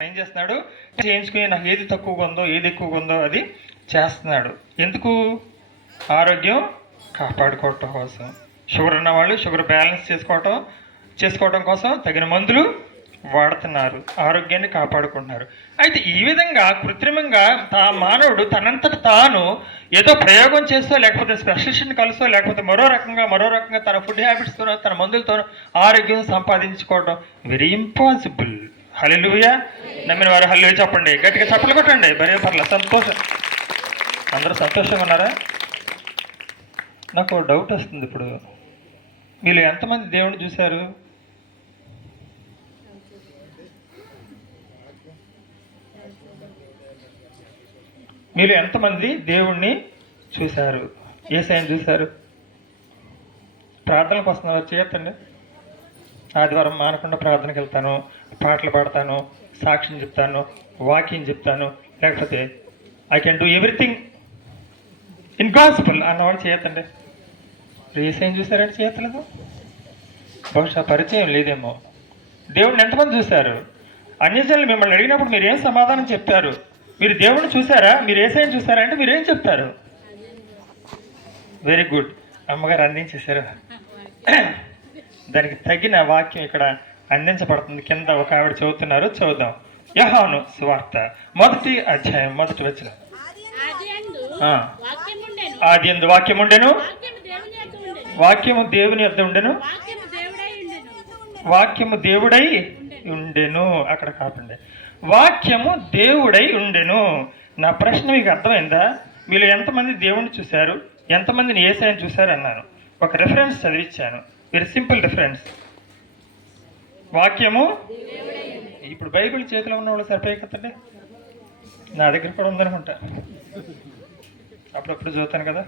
ఏం చేస్తున్నాడు? చేయించుకుని నాకు ఏది తక్కువగా ఉందో ఏది ఎక్కువగా ఉందో అది చేస్తున్నాడు. ఎందుకు? ఆరోగ్యం కాపాడుకోవటం కోసం. షుగర్ ఉన్న వాళ్ళు షుగర్ బ్యాలెన్స్ చేసుకోవటం చేసుకోవటం కోసం తగిన మందులు వాడుతున్నారు. ఆరోగ్యాన్ని కాపాడుకుంటున్నారు. అయితే ఈ విధంగా కృత్రిమంగా తా మానవుడు తనంతట తాను ఏదో ప్రయోగం చేస్తో లేకపోతే స్పెషలిస్ట్ని కలుసో లేకపోతే మరో రకంగా మరో రకంగా తన ఫుడ్ హ్యాబిట్స్తో తన మందులతో ఆరోగ్యం సంపాదించుకోవడం వెరీ ఇంపాసిబుల్ హల్లెలూయా. నమ్మిన వారు హల్లు చెప్పండి. గట్టిగా చప్పలు కొట్టండి. మరే పర్ల. సంతోషం. అందరూ సంతోషంగా ఉన్నారా? నాకు డౌట్ వస్తుంది ఇప్పుడు. మీరు ఎంతమంది దేవుడిని చూశారు? మీరు ఎంతమంది దేవుణ్ణి చూశారు? ఏ సైన్ చూశారు? ప్రార్థనకు వస్తున్నారు. చేయొద్దండి ఆదివారం మానకుండా ప్రార్థనకి వెళ్తాను పాటలు పాడతాను సాక్ష్యం చెప్తాను వాకింగ్ చెప్తాను లేకపోతే I can do everything in gospel అన్నవాడు చేయొద్దండి ఏం చూసారంటే చేయట్లేదు బహుశా పరిచయం లేదేమో. దేవుడిని ఎంతమంది చూశారు? అన్యజనులు మిమ్మల్ని అడిగినప్పుడు మీరు ఏం సమాధానం చెప్తారు? మీరు దేవుడిని చూసారా మీరు ఏసైని చూసారా అంటే మీరు ఏం చెప్తారు? వెరీ గుడ్ అమ్మగారు అందించేశారు. దానికి తగిన వాక్యం ఇక్కడ అందించబడుతుంది. కింద ఒక ఆవిడ చదువుతున్నారు. చదువుదాం. యహాను సువార్త. మొదటి అధ్యాయం మొదటి వచ్చిన ఆది ఎందు వాక్యం ఉండెను. వాక్యము దేవుని యొద్ద ఉండెను. వాక్యము దేవుడై ఉండెను. అక్కడ కాపండి. వాక్యము దేవుడై ఉండెను. నా ప్రశ్న మీకు అర్థమైందా? మీరు ఎంతమంది దేవుణ్ణి చూశారు? ఎంతమందిని ఏసాయని చూశారు అన్నాను ఒక రెఫరెన్స్ చదివించాను వెరీ సింపుల్ డిఫరెన్స్ వాక్యము ఇప్పుడు బైబిల్ చేతిలో ఉన్న వాళ్ళు సరిపోయి కదండి నా దగ్గర కూడా ఉందనుకుంటా. అప్పుడప్పుడు చూస్తాను కదా.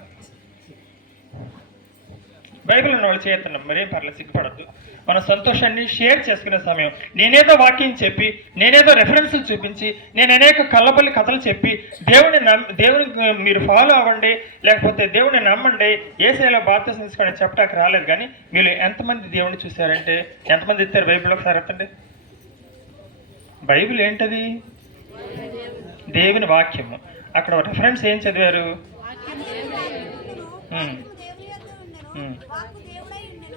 బైబిల్ ఉన్న వాళ్ళు చేయొద్దు మరేం పర్లేదు సిగ్గుపడద్దు. మన సంతోషాన్ని షేర్ చేసుకునే సమయం. నేనేదో వాక్యం చెప్పి నేనేదో రెఫరెన్స్లు చూపించి నేను అనేక కళ్ళబల్లి కథలు చెప్పి దేవుని దేవుని మీరు ఫాలో అవ్వండి లేకపోతే దేవుని నమ్మండి ఏసైలో బాధ్యత తీసుకోండి చెప్పడానికి రాలేదు కానీ మీరు ఎంతమంది దేవుని చూశారంటే ఎంతమంది ఇస్తారు బైబిల్ ఒకసారి ఎత్తండి. బైబిల్ ఏంటది? దేవుని వాక్యము. అక్కడ రెఫరెన్స్ ఏం చదివారు.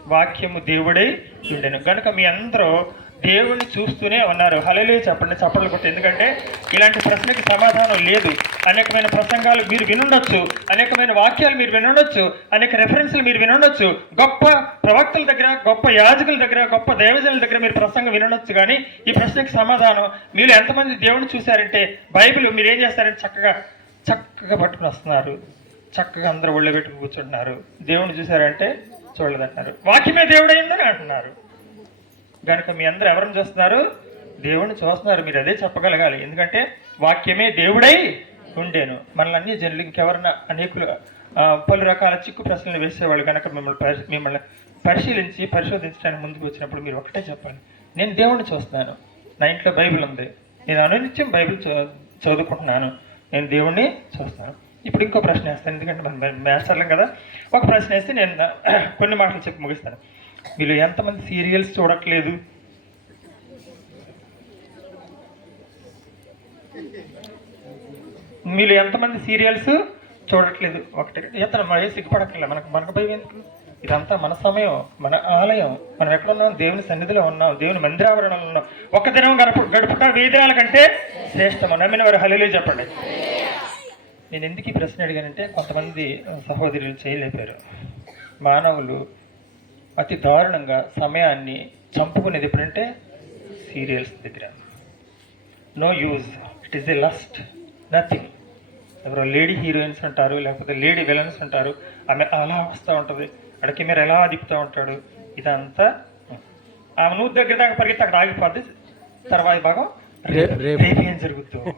వాక్యము దేవుడై ఉండెను. కనుక మీ అందరూ దేవుణ్ణి చూస్తూనే ఉన్నారు. హలలే చెప్పండి చప్పట్లు కొట్టి. ఎందుకంటే ఇలాంటి ప్రశ్నకి సమాధానం లేదు. అనేకమైన ప్రసంగాలు మీరు వినుండొచ్చు. అనేకమైన వాక్యాలు మీరు వినుండొచ్చు. అనేక రెఫరెన్స్లు మీరు వినుండొచ్చు. గొప్ప ప్రవక్తల దగ్గర గొప్ప యాజకుల దగ్గర గొప్ప దేవజనుల దగ్గర మీరు ప్రసంగం వినుండొచ్చు. కానీ ఈ ప్రశ్నకి సమాధానం మీరు ఎంతమంది దేవుణ్ణి చూశారంటే బైబిల్ మీరు ఏం చేస్తారంటే చక్కగా చక్కగా పట్టుకుని వస్తున్నారు. చక్కగా అందరూ ఒళ్ళో పెట్టుకు కూర్చుంటున్నారు. దేవుని చూశారంటే చూడలేదంటున్నారు. వాక్యమే దేవుడైందని అంటున్నారు. కనుక మీ అందరు ఎవరిని చూస్తున్నారు? దేవుణ్ణి చూస్తున్నారు. మీరు అదే చెప్పగలగాలి. ఎందుకంటే వాక్యమే దేవుడై ఉండేను. మనల్ని అన్ని జనులు ఇంకెవరన్నా అనేకులు పలు రకాల చిక్కు ప్రశ్నలు వేసేవాళ్ళు కనుక మిమ్మల్ని మిమ్మల్ని పరిశీలించి పరిశోధించడానికి ముందుకు వచ్చినప్పుడు మీరు ఒకటే చెప్పాలి. నేను దేవుణ్ణి చూస్తున్నాను. నా ఇంట్లో బైబిల్ ఉంది. నేను అనునిత్యం బైబిల్ చదువుకుంటున్నాను. నేను దేవుణ్ణి చూస్తాను ఇప్పుడు ఇంకో ప్రశ్న వేస్తాను ఎందుకంటే మనం మేస్టర్లం కదా. ఒక ప్రశ్న వేస్తే నేను కొన్ని మాటలు చెప్పి ముగిస్తాను. మీరు ఎంతమంది సీరియల్స్ చూడట్లేదు? మీరు ఎంతమంది సీరియల్స్ చూడట్లేదు? ఒకటి ఇతను మరి సిగ్గుపడక్కర్లే. మనకు మనకు భయం ఎందుకు? ఇదంతా మన సమయం మన ఆలయం. మనం ఎక్కడున్నాం దేవుని సన్నిధిలో ఉన్నాం. దేవుని మందిరావరణంలో ఉన్నాం. ఒక్క దినం గడప గడుపుట వేదినాల కంటే శ్రేష్టము నమ్మిన వారు హలీలే చెప్పండి. నేను ఎందుకు ఈ ప్రశ్న అడిగానంటే కొంతమంది సహోదరులు చేయలేపారు మానవులు అతి దారుణంగా సమయాన్ని చంపుకునేది ఎప్పుడంటే సీరియల్స్ దగ్గర. No use. It is a lust. Nothing. ఎవరో లేడీ హీరోయిన్స్ అంటారు లేకపోతే లేడీ విలన్స్ ఉంటారు. ఆమె అలా వస్తూ ఉంటుంది. అడికి మీరు ఎలా దిప్పుతూ ఉంటాడు? ఇదంతా ఆమె నువ్వు దగ్గర దాకా పరిగెత్తి అక్కడ ఆగిపోద్ది. తర్వాత భాగం రేపు. రేపు. ఏం జరుగుతుందో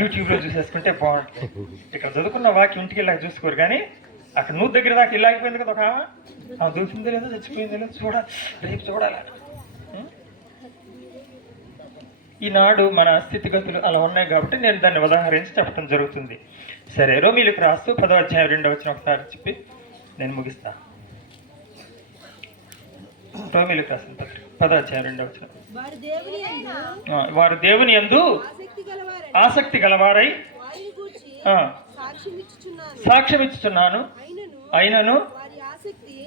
యూట్యూబ్లో చూసేసుకుంటే బాగుంటుంది. ఇక్కడ చదువుకున్న వాకి ఇంటికి వెళ్ళాక చూసుకోరు కానీ అక్కడ నువ్వు దగ్గర దాకా వెళ్ళాకపోయింది కదా ఒక ఆమె. దూసిందో లేదో చచ్చిపోయిందో లేదో చూడాలి రేపు చూడాలి? ఈనాడు మన స్థితిగతులు అలా ఉన్నాయి కాబట్టి నేను దాన్ని ఉదాహరించి చెప్పడం జరుగుతుంది. సరే రోమిలకు రాస్తూ పదో అధ్యాయం రెండో వచ్చిన ఒకసారి చెప్పి నేను ముగిస్తా. రోమిలకు రాసిన పత్రిక పదో అధ్యాయం రెండో వచ్చిన వారు దేవుని యందు ఆసక్తి గలవారై సాక్ష్యం ఇచ్చుచున్నాను అయినను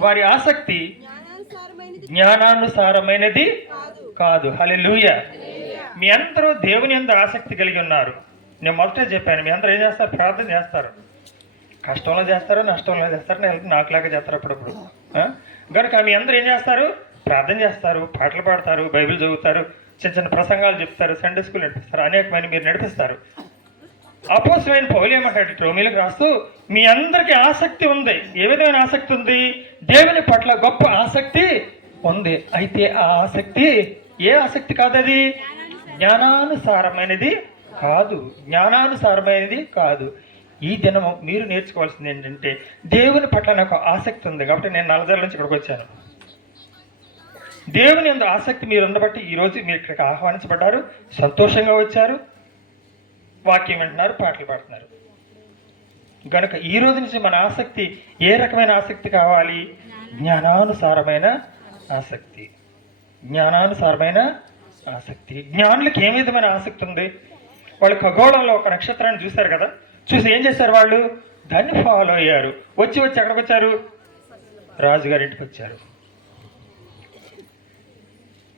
వారి ఆసక్తి జ్ఞానానుసారమైనది కాదు. హల్లెలూయ. మీ అందరూ దేవుని యందు ఆసక్తి కలిగి ఉన్నారు. నేను మొదటే చెప్పాను మీ అందరూ ఏం చేస్తారు? ప్రార్థన చేస్తారు. కష్టంలో చేస్తారు నష్టంలో చేస్తారు నేను నాకులాగా చేస్తారు అప్పుడప్పుడు? కనుక మీ అందరూ ఏం చేస్తారు? ప్రార్థన చేస్తారు పాటలు పాడతారు బైబిల్ చదువుతారు చిన్న చిన్న ప్రసంగాలు చెప్తారు సండే స్కూల్ నడిపిస్తారు అనేకమైన మీరు నడిపిస్తారు. అపోసమైన పౌలు ఏమంటాడు? రోమిలకు రాస్తూ మీ అందరికీ ఆసక్తి ఉంది. ఏ విధమైన ఆసక్తి ఉంది? దేవుని పట్ల గొప్ప ఆసక్తి ఉంది. అయితే ఆ ఆసక్తి ఏ ఆసక్తి కాదది? జ్ఞానానుసారమైనది కాదు. జ్ఞానానుసారమైనది కాదు. ఈ దినము మీరు నేర్చుకోవాల్సింది ఏంటంటే దేవుని పట్ల నాకు ఆసక్తి ఉంది. కాబట్టి నేను నలజర్ల నుంచి ఇక్కడికి వచ్చాను. దేవుని అందరు ఆసక్తి మీరు ఉండబట్టి ఈరోజు మీరు ఇక్కడికి ఆహ్వానించబడ్డారు. సంతోషంగా వచ్చారు. వాక్యం వింటున్నారు పాటలు పాడుతున్నారు. గనుక ఈ రోజు నుంచి మన ఆసక్తి ఏ రకమైన ఆసక్తి కావాలి? జ్ఞానానుసారమైన ఆసక్తి. జ్ఞానానుసారమైన ఆసక్తి. జ్ఞానులకు ఏ విధమైన ఆసక్తి ఉంది? వాళ్ళు ఖగోళంలో ఒక నక్షత్రాన్ని చూశారు కదా? చూసి ఏం చేశారు వాళ్ళు? దాన్ని ఫాలో అయ్యారు. వచ్చి వచ్చి ఎక్కడికి వచ్చారు రాజుగారింటికి వచ్చారు.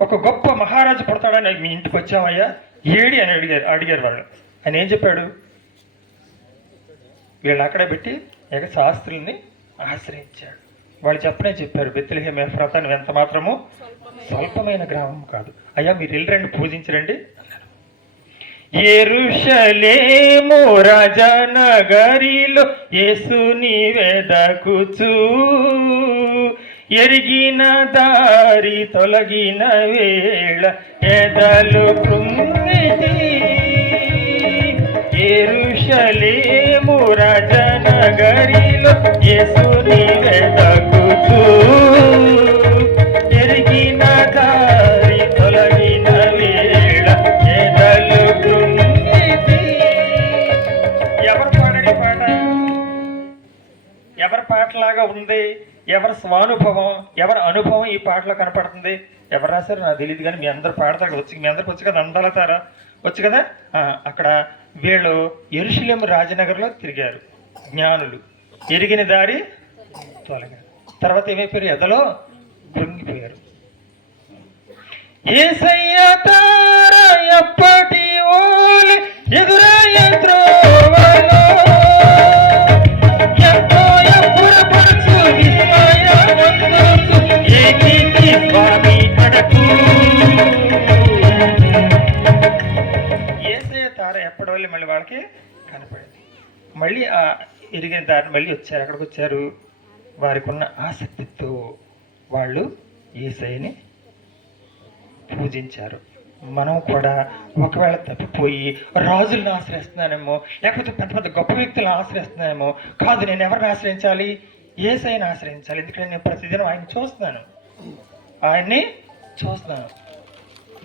ఒక గొప్ప మహారాజు పుడతాడని మీ ఇంటికి వచ్చామయ్యా ఏడి అని అడిగారు అడిగారు వాళ్ళు. ఆయన ఏం చెప్పాడు? వీళ్ళు అక్కడ పెట్టి ఇక శాస్త్రుల్ని ఆశ్రయించాడు. వాళ్ళు చెప్పనే చెప్పారు బెత్తిలహేమ ఎఫ్రాతా ఎంత మాత్రము స్వల్పమైన గ్రామం కాదు. అయ్యా మీరు వెళ్ళి రండి పూజించరండి ఎరుషలేము రాజనగరిలో యేసుని వెదకుచూ ఎరిగిన దారి తొలగిన వేళ ఎదలు కృంగితి. ఎరుషలేము రాజనగరిలో యేసుని వెదకు విధంగా ఉంది. ఎవరి స్వానుభవం ఎవరి అనుభవం ఈ పాటలో కనపడుతుంది? ఎవరు రాశారు? నాకు తెలియదు కానీ మీ అందరు పాడతారు కదా. వచ్చి మీ అందరికి వచ్చి కదా అందలతారా? వచ్చి కదా? అక్కడ వీళ్ళు ఎరుషులేము రాజనగర్లో తిరిగారు. జ్ఞానులు. ఎరిగిన దారి తొలగారు. తర్వాత ఏమైపోయారు? ఎదలో కృంగిపోయారు. ఏసయ్య తార ఎప్పటి ఓలి ఎదురయ్య విస్మయమందుచు తార? ఎప్పటి మళ్ళీ వాళ్ళకి కనపడింది? మళ్ళీ ఆ ఎరిగిన దారి మళ్ళీ వచ్చారు ఎక్కడికి వచ్చారు. వారికి ఉన్న ఆసక్తితో వాళ్ళు ఏసయ్యని పూజించారు. మనం కూడా ఒకవేళ తప్పిపోయి రాజులను ఆశ్రయిస్తున్నానేమో లేకపోతే పెద్ద పెద్ద గొప్ప వ్యక్తులను ఆశ్రయిస్తున్నానేమో కాదు నేను ఎవరిని ఆశ్రయించాలి? ఏసైని ఆశ్రయించాలి. ఎందుకంటే నేను ప్రతిదినం ఆయన చూస్తున్నాను. ఆయన్ని చూస్తున్నాను.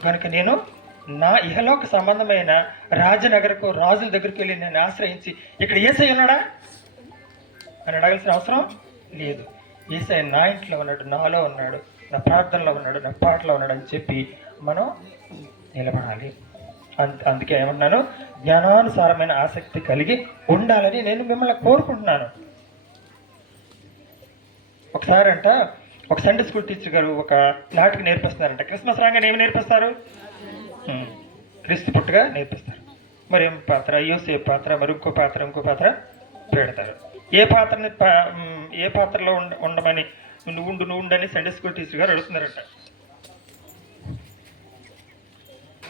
కనుక నేను నా ఇహలోక సంబంధమైన రాజనగరకు రాజుల దగ్గరికి వెళ్ళి నేను ఆశ్రయించి ఇక్కడ ఏసై ఉన్నాడా? అని అడగాల్సిన అవసరం లేదు. ఏసై నా ఇంట్లో ఉన్నాడు నాలో ఉన్నాడు నా ప్రార్థనలో ఉన్నాడు నా పాటలో ఉన్నాడు అని చెప్పి మనం నిలబడాలి. అంత అందుకే ఏమన్నాను జ్ఞానానుసారమైన ఆసక్తి కలిగి ఉండాలని నేను మిమ్మల్ని కోరుకుంటున్నాను. ఒకసారి అంట ఒక సండే స్కూల్ టీచర్ గారు ఒక నాటికి నేర్పిస్తున్నారంట. క్రిస్మస్ రాగానే ఏమి నేర్పిస్తారు? క్రిస్తు క్రీస్తు పుట్టుగా నేర్పిస్తారు. మరి ఏం పాత్ర? యోసే పాత్ర మరి ఇంకో పాత్ర ఇంకో పాత్ర? పెడతారు. ఏ పాత్రని పా- ఏ పాత్రలో ఉండ ఉండమని? నువ్వు ఉండు నువ్వు ఉండని సండే స్కూల్ టీచర్ గారు అడుగుతున్నారంట.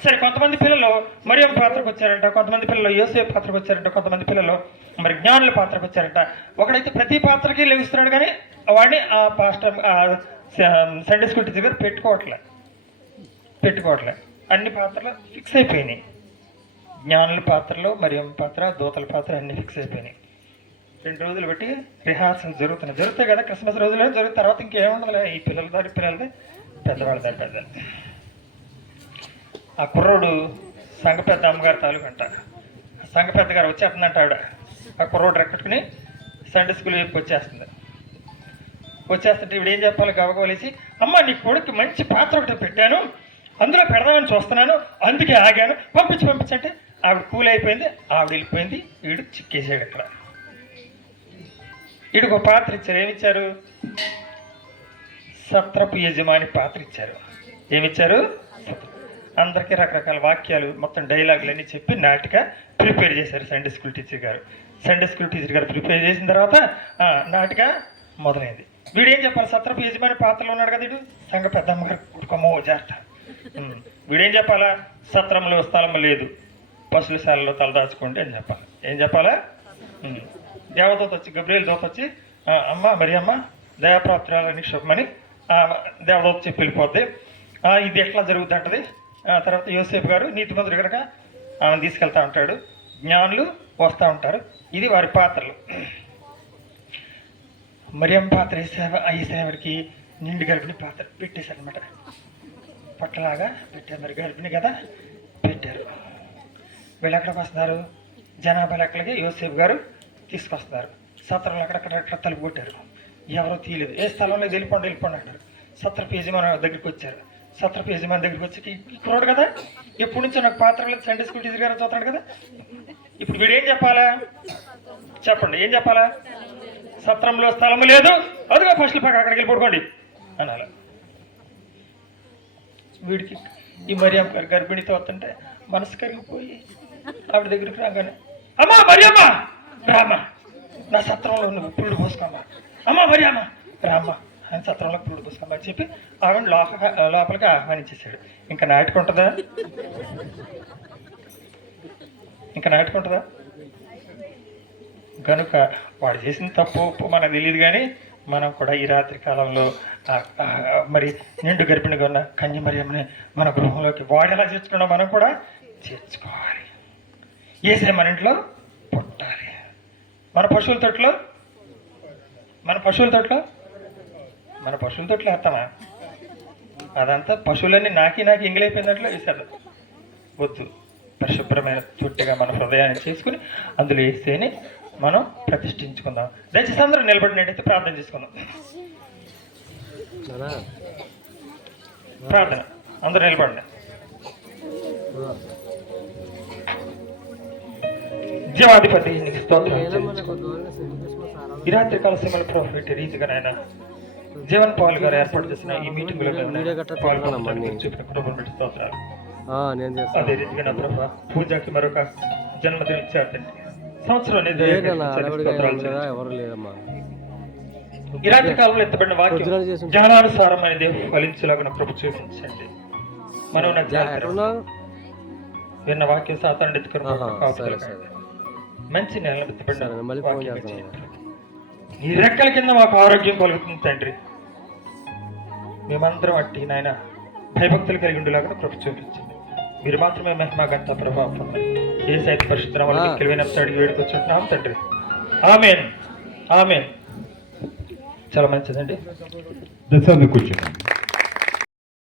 సరే కొంతమంది పిల్లలు మరియం పాత్రకు వచ్చారంట కొంతమంది పిల్లలు యోసే పాత్రకు వచ్చారంట కొంతమంది పిల్లలు మరి జ్ఞానుల పాత్రకు వచ్చారంట. ఒకడైతే ప్రతి పాత్రకి లెగుస్తున్నాడు కానీ వాడిని ఆ పాస్టర్ సండే స్కూల్ టీచర్ గారు పెట్టుకోవట్లే. పెట్టుకోవట్లే. అన్ని పాత్రలు ఫిక్స్ అయిపోయినాయి. జ్ఞానుల పాత్రలు మరియం పాత్ర దూతల పాత్ర అన్ని ఫిక్స్ అయిపోయినాయి. రెండు రోజులు బట్టి రిహార్సల్ జరుగుతున్నాయి. జరుగుతాయి కదా క్రిస్మస్ రోజుల్లో జరుగుతాయి. తర్వాత ఇంకేముండలే ఈ పిల్లల దారి పిల్లలది పెద్దవాళ్ళ దారి పెద్దది. ఆ కుర్రోడు సంఘ పెద్ద అమ్మగారు తాలూకు అంట. సంఘ పెద్ద గారు వచ్చేస్తుందంట ఆవిడ ఆ కుర్రోడు రెక్కట్టుకుని సండే స్కూల్ వైపు వచ్చేస్తుంది. వచ్చేస్తుంటే ఇప్పుడు ఏం చెప్పాలి గవగవలేసి అమ్మ నీ కొడుకు మంచి పాత్ర ఒకటి పెట్టాను. అందులో పెడదామని చూస్తున్నాను. అందుకే ఆగాను. పంపించి పంపించంటే ఆవిడ కూల్ అయిపోయింది. ఆవిడ వెళ్ళిపోయింది. వీడు చిక్కేసాడు ఇక్కడ వీడికి ఒక పాత్ర ఇచ్చారు. ఏమిచ్చారు? సత్రపు యజమాని పాత్ర ఇచ్చారు. ఏమిచ్చారు? అందరికీ రకరకాల వాక్యాలు మొత్తం డైలాగులన్నీ చెప్పి నాటిక ప్రిపేర్ చేశారు సండే స్కూల్ టీచర్ గారు. సండే స్కూల్ టీచర్ గారు ప్రిపేర్ చేసిన తర్వాత నాటిక మొదలైంది. వీడు ఏం చెప్పాలి? సత్రపు యజమాని పాత్రలో ఉన్నాడు కదా వీడు? సంఘ పెద్దమ్మ గారు కుడుకోమో జాగ్రత్త. వీడేం చెప్పాలా? సత్రంలో స్థలం లేదు. పశువుశాలలో తలదాచుకోండి అని చెప్పాలి. ఏం చెప్పాలా? ఉమ్, దేవదూత వచ్చి గబ్రియల్ దూత వచ్చి అమ్మ మరి అమ్మ దయాప్రాప్తురాలని శుభమని ఆ, దేవదూత చెప్పి వెళ్ళిపోద్ది. ఇది ఎట్లా జరుగుతుంటది తర్వాత యోసేపు గారు నీతిమంతుడు కనుక ఆమెను తీసుకెళ్తా ఉంటాడు. జ్ఞానులు వస్తూ ఉంటారు. ఇది వారి పాత్రలు. మరియం పాత్ర వేసేవ వేసేవాడికి నిండు గర్భిణి పాత్ర పెట్టేశారనమాట పట్టలాగా పెట్టారు. మరి గర్భిణి కదా పెట్టారు. వీళ్ళు ఎక్కడికి వస్తున్నారు? జనాభా లెక్కలకి యోసేపు గారు తీసుకొస్తున్నారు. సత్రంలో అక్కడక్కడ తలుపు కొట్టారు. ఎవరో తీయలేదు. ఏ స్థలంలో వెళ్ళిపోండి వెళ్ళిపోండి అంటారు. సత్రపు యజమాని దగ్గరికి వచ్చారు. సత్రపు యజమాని దగ్గరికి వచ్చి కుర్రాడు కదా? ఎప్పటి నుంచో నాకు పాత్ర లేదు సండే స్కూల్ టీచర్ గారు చదువుతాడు కదా? ఇప్పుడు వీడు ఏం చెప్పాలా? చెప్పండి ఏం చెప్పాలా? సత్రంలో స్థలము లేదు. అదిగా ఫస్ట్ పక్క అక్కడికి వెళ్ళి పడుకోండి. అనాలి. వీడికి ఈ మరియమ్మ గారు గర్భిణితో వస్తుంటే మనసు కరిగిపోయి ఆవిడ దగ్గరికి రాగానే అమ్మా మరియమ్మ! రామ్మ. నా సత్రంలో నువ్వు పురుడు పోసుకోమ్మా. అమ్మా మరియమ్మ! రామ్మ. ఆయన సత్రంలో పురుడు పుస్తకం అని చెప్పి ఆవిడ లోప లోపలికి ఆహ్వానించేశాడు. ఇంకా నాటుకుంటుందా ఇంకా నాటుకుంటుందా కనుక వాడు చేసిన తప్పు ఉప్పు మనకు తెలియదు కానీ మనం కూడా ఈ రాత్రి కాలంలో మరి నిండు గర్భిణిగా ఉన్న కన్య మరియమ్మని మన గృహంలోకి వాడు ఎలా చేర్చుకున్నా మనం కూడా చేర్చుకోవాలి. ఏసే మన ఇంట్లో పుట్టాలి. మన పశువుల తోటలో? మన పశువుల తోటలో? మన పశువుల తొట్లో వేస్తామా? అదంతా పశువులన్నీ నాకి నాకి ఎంగిలైపోయినట్లు వేశారు. వద్దు. పరిశుభ్రమైన తొట్టిగా మన హృదయాన్ని చేసుకుని అందులో వేస్తేనే మనం ప్రతిష్ఠించుకుందాం. దయచేసి అందరూ నిలబడినట్టయితే ప్రార్థన చేసుకుందాం. ప్రార్థన. అందరూ నిలబడండి. జీవాధిపతి నీకు స్తోత్రం. ఈ రాత్రి కాల సమయంలో ప్రాఫిట్ రీతిగా నాయన. జీవన్ పాల్ గారు ఏర్పాటు చేసిన ఈ మీటింగ్లో చూపిన స్తోత్రాలు అదే రీతిగా నా ప్రభా పూజకి మరొక జన్మదినం చేతండి సంవత్సరం అనేది రాత్రి కాలంలో ఎత్తబడిన వాక్యం చేసి జ్ఞానానుసారమైన దేవుడు ఫలించలాగా ప్రభు చూపించండి. మనం విన్న వాక్యం సాతాను ఎత్తుకుని. మంచి నెల ఎత్తబడిన నీ రెక్కల కింద మాకు ఆరోగ్యం కలుగుతుంది తండ్రి. మేమందరం అట్టి నాయన భయభక్తులు కలిగి ఉండేలాగా కృప చూపించండి. మీరు మాత్రమే మహిమ గంట ప్రభావం పొందండి. ఏ సైత పరిశుద్ధ ఆ. తెలివైన అడిగి వేడుకొచ్చుంటున్నాం తండ్రి. ఆమెన్. ఆమెన్. చాలా మంచిదండి. దశాన్ని కూర్చోండి.